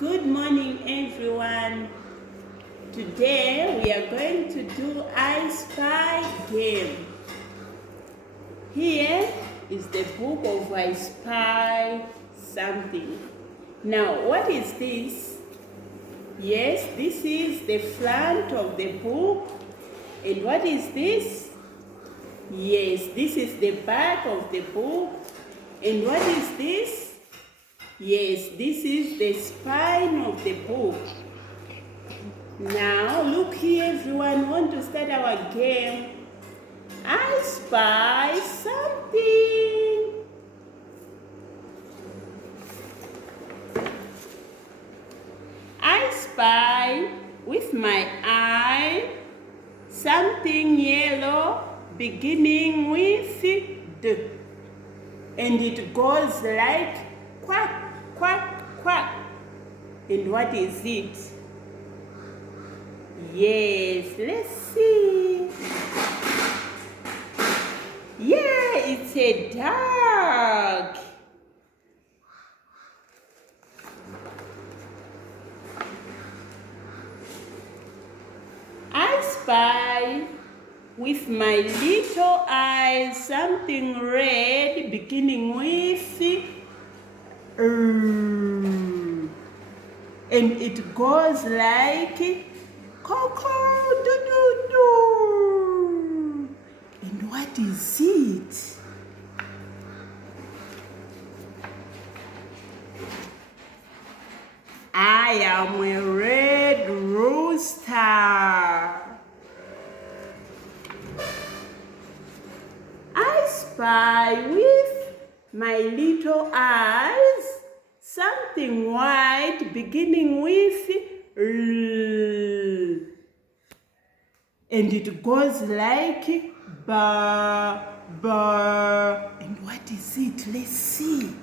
Good morning, everyone. Today we are going to do I Spy game. Here is the book of I Spy something. Now, what is this? Yes, this is the front of the book. And what is this? Yes, this is the back of the book. And what is this? Yes, this is the spine of the book. Now, look here, everyone. Want to start our game? I spy something. I spy with my eye something yellow beginning with D. And it goes like quack, quack, quack. And what is it? Yes, let's see. Yeah, it's a dog. I spy with my little eyes something red beginning with and it goes like cock-a-doodle-doo. And what is it? I am a red rooster. I spy with my little eyes something white beginning with L. And it goes like ba, ba. And what is it? Let's see.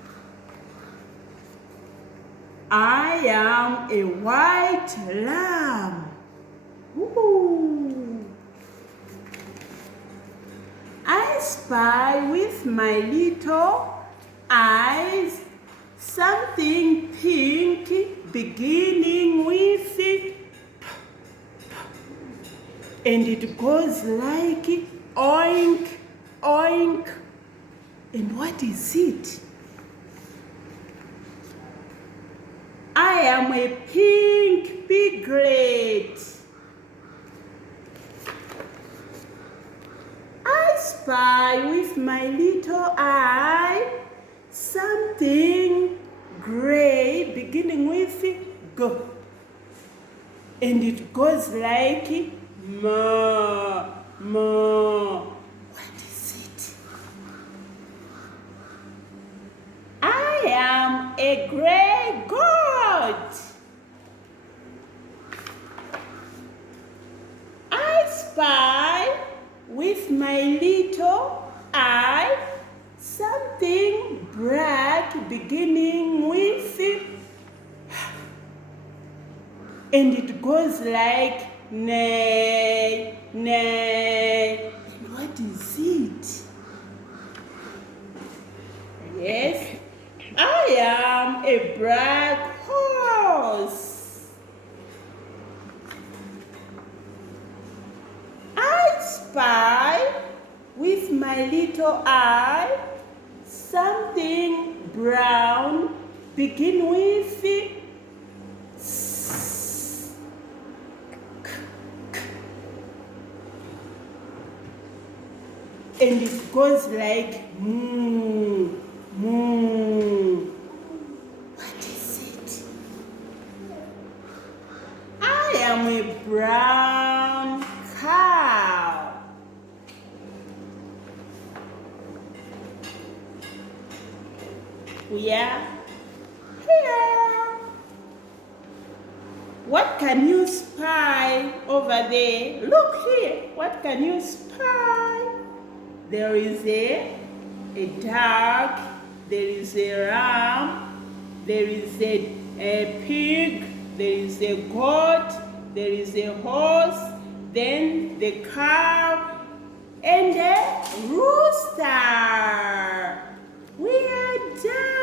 I am a white lamb. Ooh. I spy with my little eyes something pink beginning with and it goes like oink, oink. And what is it? I am a pink piglet. I spy with my little eye something gray beginning with G. And it goes like ma, ma. What is it? I am a gray goat. I spy with my little eye something black beginning with and it goes like neigh, neigh. And what is it? Yes, I am a black horse. I spy with my little eye something brown begin with S. And it goes like moo, moo. What is it? I am a brown cow. We are here. What can you spy over there? Look here. What can you spy? There is a dog. There is a ram. There is a pig. There is a goat. There is a horse. Then the cow and a rooster. We are done.